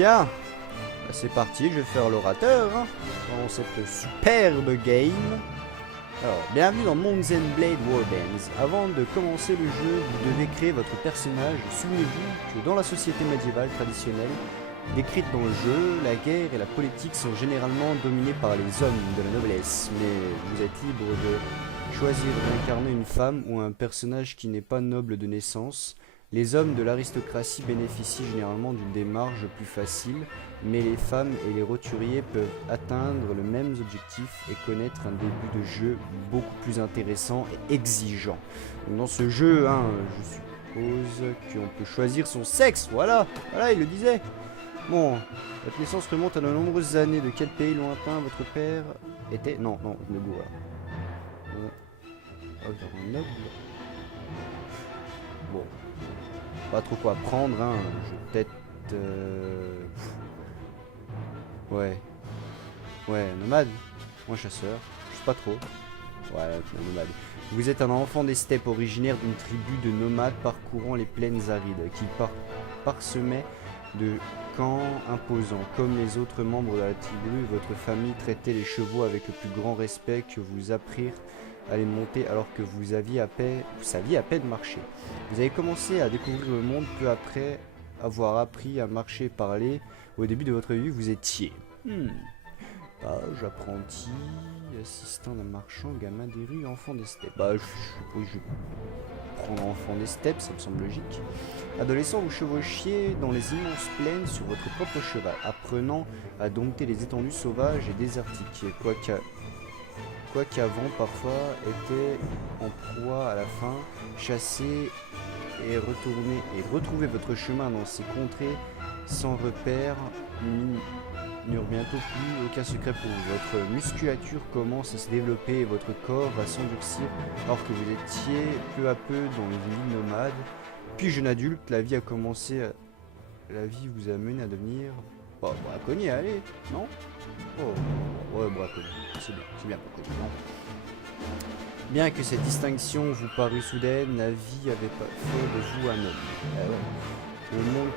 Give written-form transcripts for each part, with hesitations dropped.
bien, bah, c'est parti, je vais faire l'orateur hein, dans cette superbe game. Alors, bienvenue dans Mount & Blade Warbands. Avant de commencer le jeu, vous devez créer votre personnage. Souvenez-vous que dans la société médiévale traditionnelle, décrite dans le jeu, la guerre et la politique sont généralement dominées par les hommes de la noblesse, mais vous êtes libre de choisir d'incarner une femme ou un personnage qui n'est pas noble de naissance. Les hommes de l'aristocratie bénéficient généralement d'une démarche plus facile, mais les femmes et les roturiers peuvent atteindre le même objectif et connaître un début de jeu beaucoup plus intéressant et exigeant. Donc dans ce jeu, hein, je suppose qu'on peut choisir son sexe, voilà, il le disait. Bon, votre naissance remonte à de nombreuses années. De quel pays lointain votre père était... Non, je me gourre là. Oh, genre un noble. Bon. Pas trop quoi prendre, hein. Je vais peut-être... Ouais, nomade. Moi chasseur. Je sais pas trop. Ouais, un nomade. Vous êtes un enfant des steppes originaire d'une tribu de nomades parcourant les plaines arides qui parsemaient de camps imposants. Comme les autres membres de la tribu, votre famille traitait les chevaux avec le plus grand respect que vous apprirent à les monter alors que vous saviez à peine marcher. Vous avez commencé à découvrir le monde peu après avoir appris à marcher et parler. Au début de votre vie, vous étiez page, apprenti, assistant d'un marchand, gamin des rues, enfant des steppes. Bah, je vais prendre enfant des steppes, ça me semble logique. Adolescent, vous chevauchiez dans les immenses plaines sur votre propre cheval, apprenant à dompter les étendues sauvages et désertiques, quoiqu'avant parfois était en proie à la faim, chasser et retrouver votre chemin dans ces contrées sans repère n'eurent bientôt plus aucun secret pour vous. Votre musculature commence à se développer et votre corps va s'endurcir alors que vous étiez peu à peu dans une vie nomade. Puis jeune adulte, la vie vous a mené à devenir... Oh, braconnier, allez, non? Oh, ouais, braconnier, c'est bien braconnier, non? Bien que cette distinction vous parût soudaine, la vie avait pas fait de vous un homme. Ouais. Le monde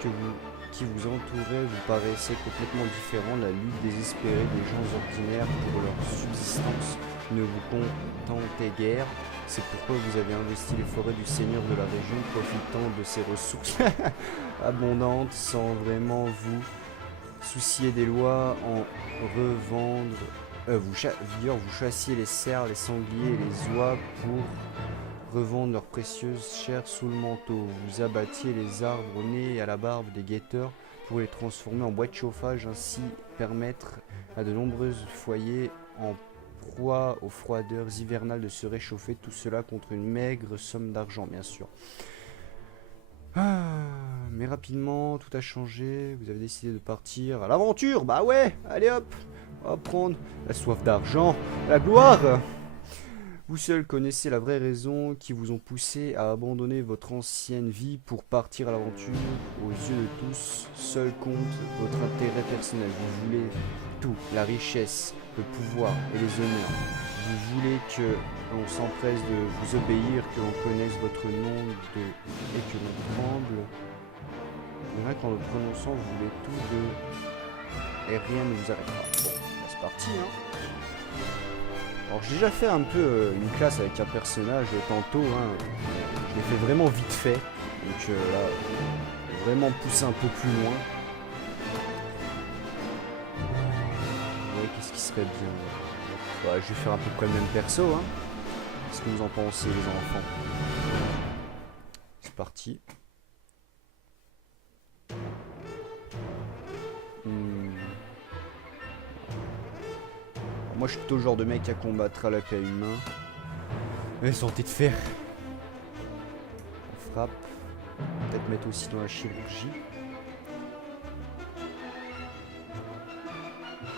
qui vous entourait vous paraissait complètement différent. La lutte désespérée des gens ordinaires pour leur subsistance ne vous contentait guère. C'est pourquoi vous avez investi les forêts du seigneur de la région, profitant de ses ressources abondantes sans vraiment vous soucier des lois en revendre. Vous chassiez les cerfs, les sangliers et les oies pour revendre leurs précieuses chairs sous le manteau. Vous abattiez les arbres nés à la barbe des guetteurs pour les transformer en bois de chauffage, ainsi permettre à de nombreux foyers en proie aux froideurs hivernales de se réchauffer, tout cela contre une maigre somme d'argent bien sûr. Mais rapidement tout a changé, vous avez décidé de partir à l'aventure, bah ouais, allez hop, on va prendre la soif d'argent, la gloire. Vous seul connaissez la vraie raison qui vous ont poussé à abandonner votre ancienne vie pour partir à l'aventure. Aux yeux de tous, seul compte votre intérêt personnel. Vous voulez tout, la richesse, le pouvoir et les honneurs. Vous voulez que l'on s'empresse de vous obéir, que l'on connaisse votre nom et que l'on tremble. Il y en a qu'en le prononçant, vous voulez tout de... et rien ne vous arrêtera. Bon, bah, c'est parti, hein. Alors j'ai déjà fait un peu une classe avec un personnage tantôt, hein. Je l'ai fait vraiment vite fait, donc là, vraiment pousser un peu plus loin. Ouais, qu'est-ce qui serait bien? Ouais, je vais faire à peu près le même perso, hein. Qu'est-ce que vous en pensez les enfants? C'est parti. Moi je suis plutôt le genre de mec à combattre à la paix humain. Et santé de fer. On frappe. Peut-être mettre aussi dans la chirurgie.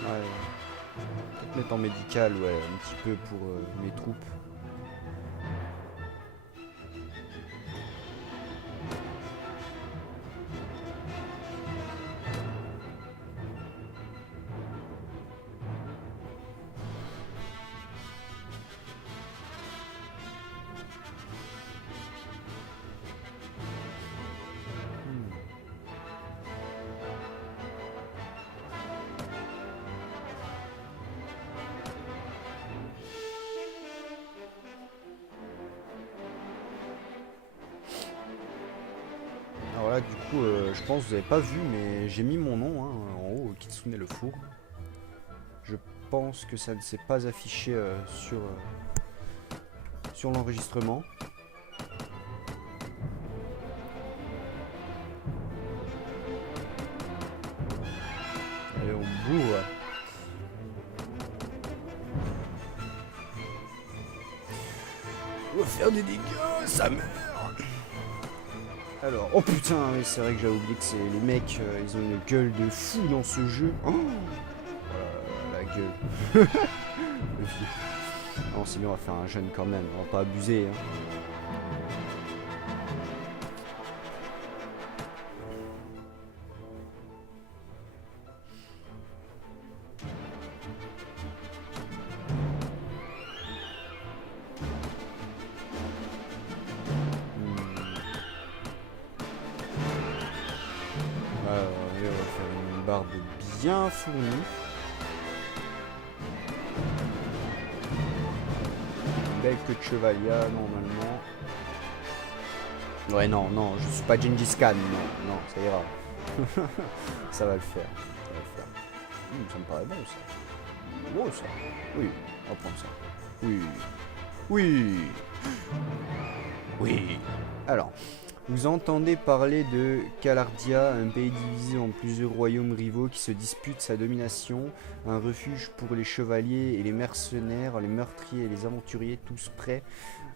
Ouais. Peut-être mettre en médical, ouais, un petit peu pour mes troupes. coup, je pense que vous avez pas vu, mais j'ai mis mon nom hein, en haut, Kitsune le four. Je pense que ça ne s'est pas affiché sur l'enregistrement. Allez, on bourre. On va faire des dégâts, ça meurt. Alors, oh putain, oui, c'est vrai que j'avais oublié que c'est les mecs, ils ont une gueule de fou dans ce jeu. Oh, la gueule. Le vieux. Non, sinon on va faire un jeune quand même, on va pas abuser. Hein. Alors, on va faire une barbe bien fournie. Une belle queue de chevalier, normalement. Ouais, non, non, je suis pas Gengis Khan, non, non, ça ira. Ça va le faire, ça va le faire. Ça me paraît bon, ça. Bon, ça. Oui, on va prendre ça. Oui. Oui. Oui. Alors, vous entendez parler de Calardia, un pays divisé en plusieurs royaumes rivaux qui se disputent sa domination, un refuge pour les chevaliers et les mercenaires, les meurtriers et les aventuriers, tous prêts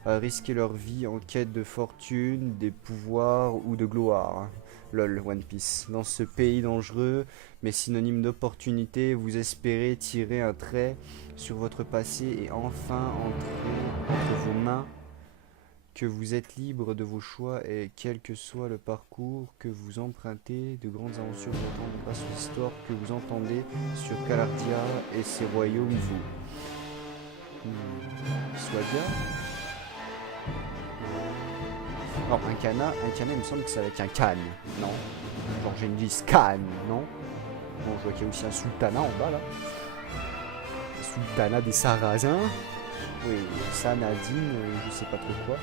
à risquer leur vie en quête de fortune, des pouvoirs ou de gloire. Lol, One Piece. Dans ce pays dangereux, mais synonyme d'opportunité, vous espérez tirer un trait sur votre passé et enfin entrer entre vos mains, que vous êtes libre de vos choix et quel que soit le parcours que vous empruntez, de grandes aventures vous attendent grâce aux histoires que vous entendez sur Calardia et ses royaumes vous. Swadia. Non, un cana, il me semble que ça va être un Khan, non? Genre Gengis Khan, non? Bon, je vois qu'il y a aussi un sultanat en bas là. Le sultanat des Sarrasins. Oui, ça, Nadine, je sais pas trop quoi.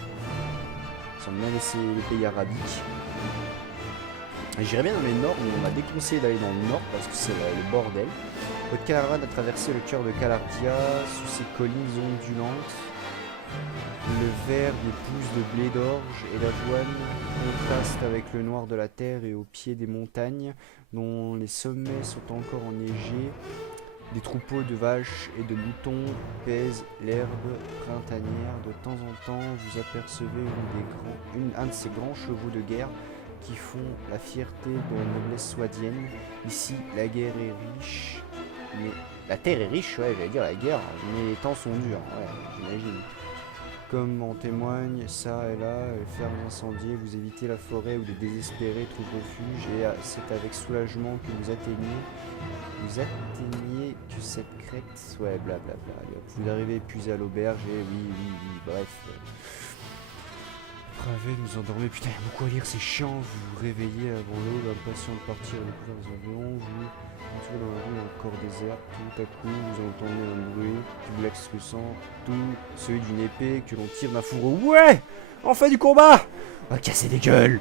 Ils ont bien laissé les pays arabiques. J'irais bien dans le nord, mais on m'a déconseillé d'aller dans le nord parce que c'est le bordel. Votre caravane a traversé le cœur de Calardia, sous ses collines ondulantes. Le vert des pousses de blé d'orge et l'avoine contrastent avec le noir de la terre et au pied des montagnes, dont les sommets sont encore enneigés. Des troupeaux de vaches et de moutons pèsent l'herbe printanière. De temps en temps, vous apercevez un de ces grands chevaux de guerre qui font la fierté de la noblesse swadienne. Ici, la guerre est riche, mais la terre est riche, ouais, j'allais dire la guerre, mais les temps sont durs, ouais, j'imagine. Comme en témoigne, ça et là, les fermes incendiées, vous évitez la forêt où les désespérés trouvent refuge et c'est avec soulagement que vous atteignez que cette crête, ouais, blablabla. Vous arrivez épuisé à l'auberge et oui, bref. Rêvez, nous endormez, putain, il y a beaucoup à lire, c'est chiant. Vous vous réveillez avant l'aube, impatient de partir et découvrir les environs. Vous entrez dans la rue encore déserte. Tout à coup, vous entendez un bruit qui vous laisse le sang, tout celui d'une épée que l'on tire d'un fourreau. Ouais, enfin du combat. On va casser des gueules.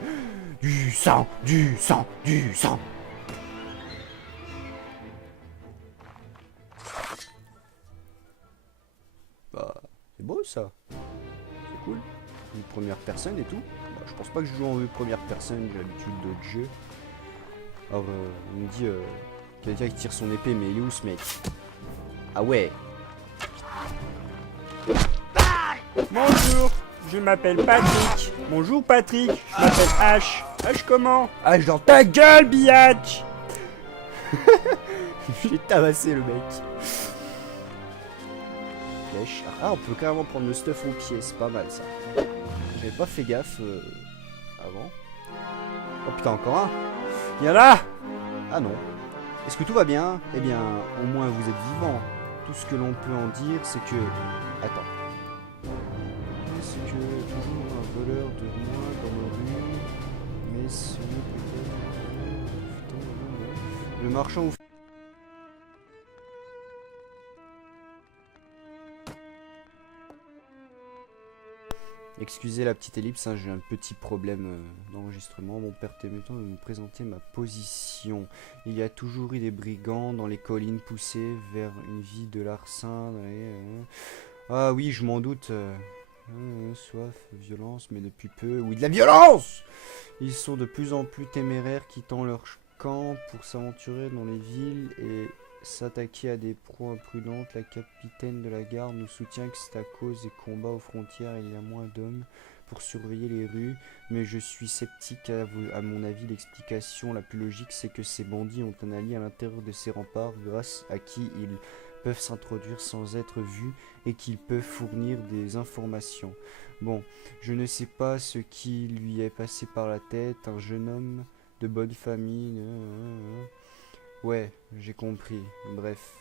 Du sang, du sang, du sang. Bah, c'est beau ça. C'est cool. Une première personne et tout. Bah, je pense pas que je joue en première personne, j'ai l'habitude d'autres jeux. Alors, on me dit quelqu'un qui tire son épée, mais il est où ce mec? Ah ouais. Bonjour, je m'appelle Patrick. Bonjour Patrick, je m'appelle H. H comment? H dans ta gueule, biatch. J'ai tabassé le mec. Flèche. Ah, on peut carrément prendre le stuff au pied, c'est pas mal ça. J'avais pas fait gaffe avant. Oh putain, encore un. Viens là. Ah non. Est-ce que tout va bien? Eh bien, au moins vous êtes vivant. Tout ce que l'on peut en dire, c'est que... Attends. C'est que toujours un voleur de moins dans nos rues. Mais ce n'est peut-être... Le marchand vous... Excusez la petite ellipse, hein, j'ai un petit problème d'enregistrement. Mon père permettant de me présenter ma position. Il y a toujours eu des brigands dans les collines poussées vers une vie de larcin. Ah oui, je m'en doute. Soif, violence, mais depuis peu... Oui, de la violence! Ils sont de plus en plus téméraires, quittant leur camp pour s'aventurer dans les villes et s'attaquer à des proies imprudentes. La capitaine de la garde nous soutient que c'est à cause des combats aux frontières, il y a moins d'hommes pour surveiller les rues, mais je suis sceptique. À mon avis, l'explication la plus logique, c'est que ces bandits ont un allié à l'intérieur de ces remparts, grâce à qui ils peuvent s'introduire sans être vus et qu'ils peuvent fournir des informations. Bon, je ne sais pas ce qui lui est passé par la tête, un jeune homme de bonne famille... Ouais, j'ai compris. Bref.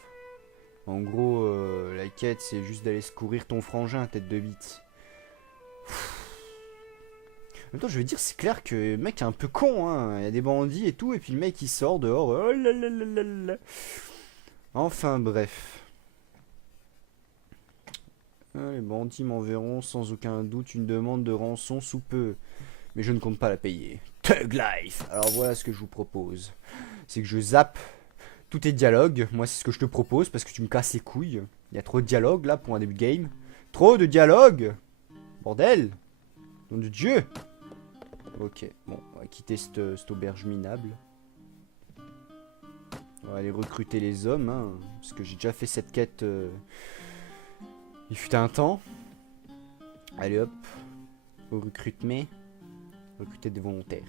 En gros, la quête, c'est juste d'aller secourir ton frangin, tête de bite. En même temps, je veux dire, c'est clair que le mec est un peu con, hein. Il y a des bandits et tout, et puis le mec, il sort dehors. Oh là là là là là. Enfin, bref. Les bandits m'enverront sans aucun doute une demande de rançon sous peu. Mais je ne compte pas la payer. Thug Life. Alors voilà ce que je vous propose. C'est que je zappe tous tes dialogues. Moi, c'est ce que je te propose parce que tu me casses les couilles. Il y a trop de dialogues là pour un début de game. Trop de dialogues. Bordel. Nom de Dieu. Ok, bon, on va quitter cette auberge minable. On va aller recruter les hommes, hein, parce que j'ai déjà fait cette quête. Il fut un temps. Allez hop. Au recrutement. Recruter des volontaires.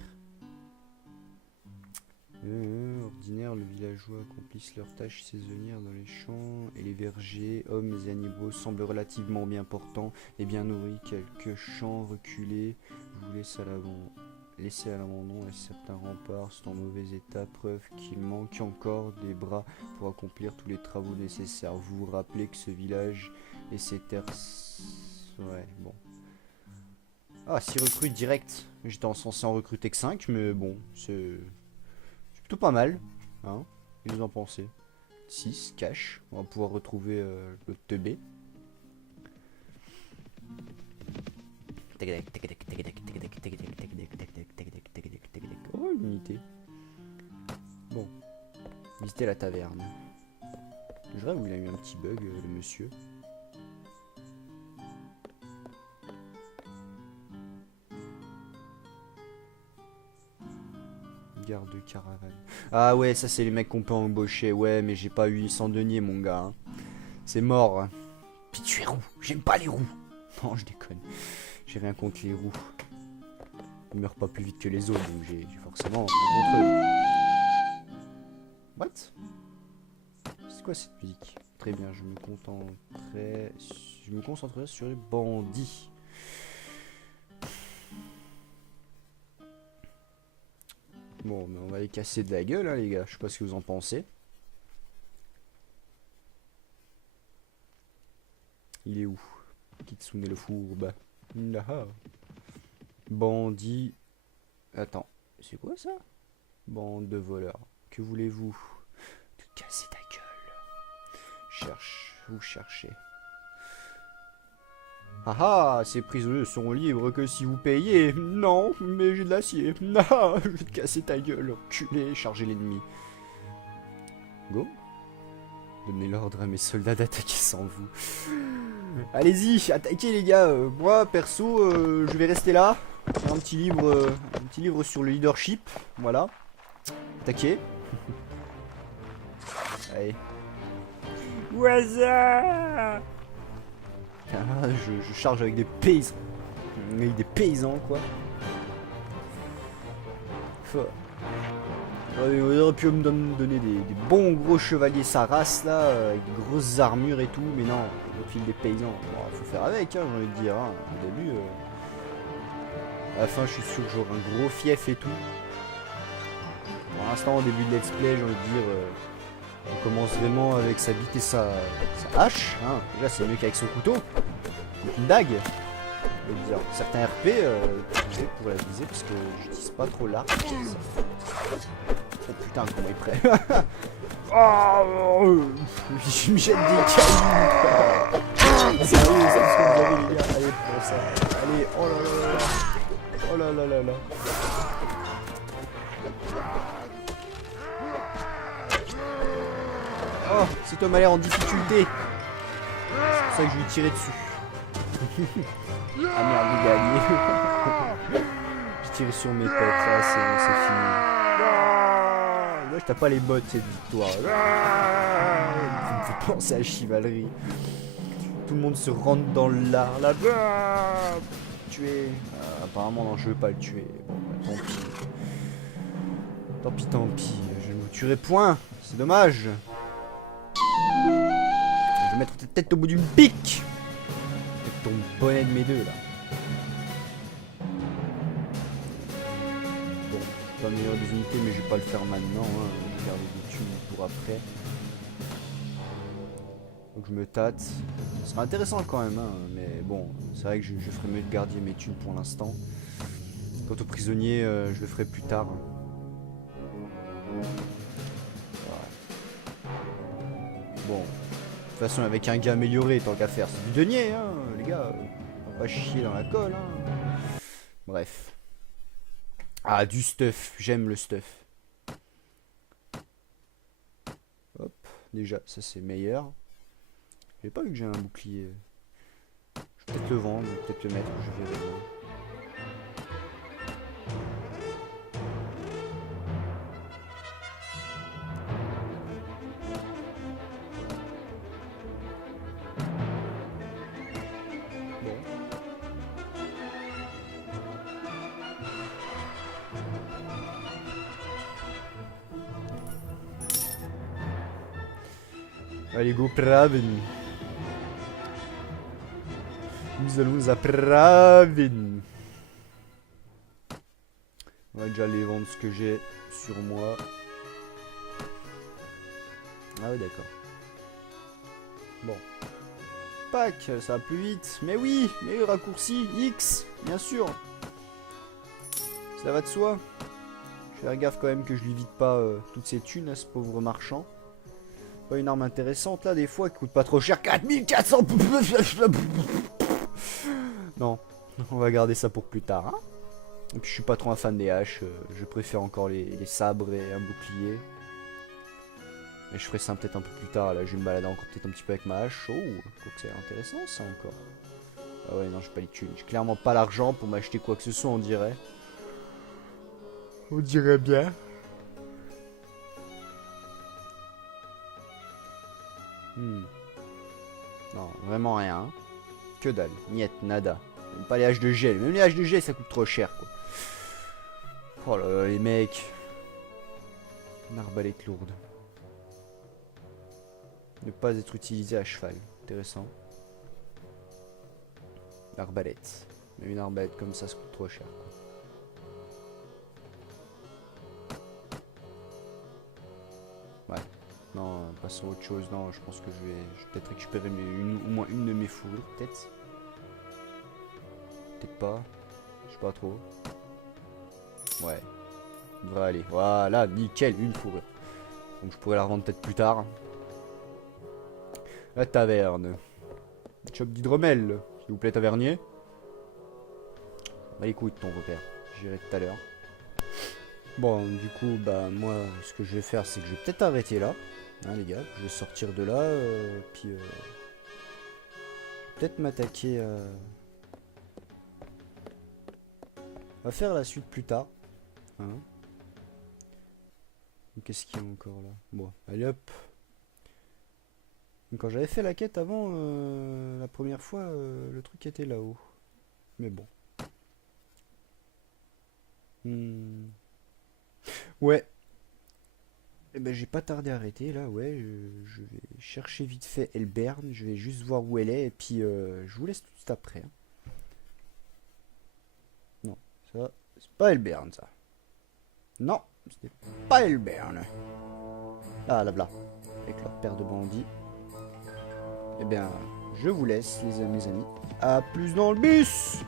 Ordinaire, le villageois accomplissent leurs tâches saisonnières dans les champs et les vergers. Hommes et animaux semblent relativement bien portants et bien nourris. Quelques champs reculés vous laissent à l'abandon et certains remparts sont en mauvais état. Preuve qu'il manque encore des bras pour accomplir tous les travaux nécessaires. Vous vous rappelez que ce village et ses terres... Ouais, bon. Ah, 6 recrues direct. J'étais censé en recruter que 5, mais bon, c'est plutôt pas mal. Hein, et vous en pensez? 6, cash. On va pouvoir retrouver le teubé. Oh, une unité. Bon. Visiter la taverne. Je rêve où il a eu un petit bug, le monsieur. Garde de caravane. Ah ouais, ça c'est les mecs qu'on peut embaucher. Ouais, mais j'ai pas eu 100 deniers, mon gars. Hein. C'est mort. Hein. Puis tu es roux. J'aime pas les roux. Non, je déconne. J'ai rien contre les roux. Ils meurent pas plus vite que les autres, donc j'ai forcément contre eux. What? C'est quoi cette musique? Très bien, je me concentrerai sur les bandits. Bon, mais on va les casser de la gueule, hein, les gars. Je sais pas ce que vous en pensez. Il est où? Kitsune le fourbe. Là. Bandit. Attends, c'est quoi ça? Bande de voleurs. Que voulez-vous? De casser ta gueule. Vous cherchez. Ah ah, ces prisonniers sont libres que si vous payez. Non, mais j'ai de l'acier. Ah, je vais te casser ta gueule, enculé, charger l'ennemi. Go. Donnez l'ordre à mes soldats d'attaquer sans vous. Allez-y, attaquez les gars. Moi, perso, je vais rester là. Faire un petit livre sur le leadership. Voilà. Attaquez. Allez. Waza. Ah, je charge avec des paysans. Avec des paysans, quoi. On aurait pu me donner des bons gros chevaliers sa race, là, avec de grosses armures et tout, mais non, au fil des paysans. Bon, faut faire avec, hein, j'ai envie de dire. Hein. Au début, à la fin, je suis sûr que j'aurai un gros fief et tout. Pour l'instant, au début de let's play, j'ai envie de dire... on commence vraiment avec sa bite et sa hache. Hein. Déjà, c'est mieux qu'avec son couteau. Donc une dague. Je veux dire, certains RP, pour la viser, parce que j'utilise pas trop l'arc. Oh putain, comment il est prêt. Oh, je me jette des cailloux. Sérieux, c'est ce que vous avez, les gars. Allez, comment ça. Allez, oh là là là là. Oh là là là là. Oh, cet homme a l'air en difficulté. C'est pour ça que je lui ai tiré dessus. Ah merde, j'ai gagné. J'ai tiré sur mes potes, là, c'est fini. Là, je tape pas les bottes cette victoire. Ça me fait penser à la chivalerie. Tout le monde se rentre dans l'art là. Tuer. Apparemment, non, je veux pas le tuer. Bon, bah, tant pis. Tant pis, tant pis. Je ne vous tuerai point. C'est dommage. Je vais mettre ta tête au bout d'une pique. Avec ton bonnet de mes deux là. Bon, je peux améliorer des unités, mais je vais pas le faire maintenant. Hein. Je vais garder des thunes pour après. Donc je me tâte. Ce sera intéressant quand même, hein. Mais bon, c'est vrai que je ferai mieux de garder mes thunes pour l'instant. Quant aux prisonniers, je le ferai plus tard. Bon, de toute façon avec un gars amélioré, tant qu'à faire, c'est du denier, hein, les gars. On va pas chier dans la colle, hein. Bref. Ah, du stuff, j'aime le stuff. Hop, déjà, ça c'est meilleur. J'ai pas vu que j'ai un bouclier. Je vais peut-être le vendre, peut-être le mettre, je verrai bien. Allez, go Praven. Nous allons à Praven. On va déjà aller vendre ce que j'ai sur moi. Ah ouais, d'accord. Bon. Pack, ça va plus vite. Mais oui, raccourci, X, bien sûr. Ça va de soi. Je vais faire gaffe quand même que je lui vide pas toutes ces thunes à ce pauvre marchand. Pas une arme intéressante là, des fois, qui coûte pas trop cher. 4400. Non, on va garder ça pour plus tard. Hein. Et puis je suis pas trop un fan des haches. Je préfère encore les sabres et un bouclier. Mais je ferai ça peut-être un peu plus tard. Là, je vais me balader encore peut-être un petit peu avec ma hache. Oh, quoi que c'est intéressant ça encore. Ah ouais, non, j'ai pas les thunes. J'ai clairement pas l'argent pour m'acheter quoi que ce soit, on dirait. On dirait bien. Non, vraiment rien. Que dalle. Niet, nada. Même pas les haches de gel. Même les haches de gel, ça coûte trop cher, quoi. Oh là là, les mecs. Une arbalète lourde. Ne pas être utilisé à cheval. Intéressant. L'arbalète. Mais une arbalète comme ça coûte trop cher, quoi. Ouais. Non, passons à autre chose. Non, je pense que je vais peut-être récupérer au moins une de mes fourrures, peut-être. Peut-être pas. Je sais pas trop. Ouais. On devrait aller. Voilà, nickel, une fourrure. Donc je pourrais la revendre peut-être plus tard. La taverne. Chop d'hydromel, s'il vous plaît, tavernier. Bah écoute, ton repère. J'irai tout à l'heure. Bon, du coup, bah moi, ce que je vais faire, c'est que je vais peut-être arrêter là. Hein, les gars, je vais sortir de là, puis peut-être m'attaquer on va faire la suite plus tard. Hein. Qu'est-ce qu'il y a encore là? Bon, allez hop. Quand j'avais fait la quête avant, la première fois, le truc était là-haut. Mais bon. Ouais. Eh ben, j'ai pas tardé à arrêter là, ouais. Je vais chercher vite fait Elbern. Je vais juste voir où elle est et puis je vous laisse tout de suite après. Hein. Non, ça, c'est pas Elbern ça. Non, c'était pas Elbern. Ah, là, avec leur paire de bandits. Eh bien, je vous laisse, mes amis. À plus dans le bus!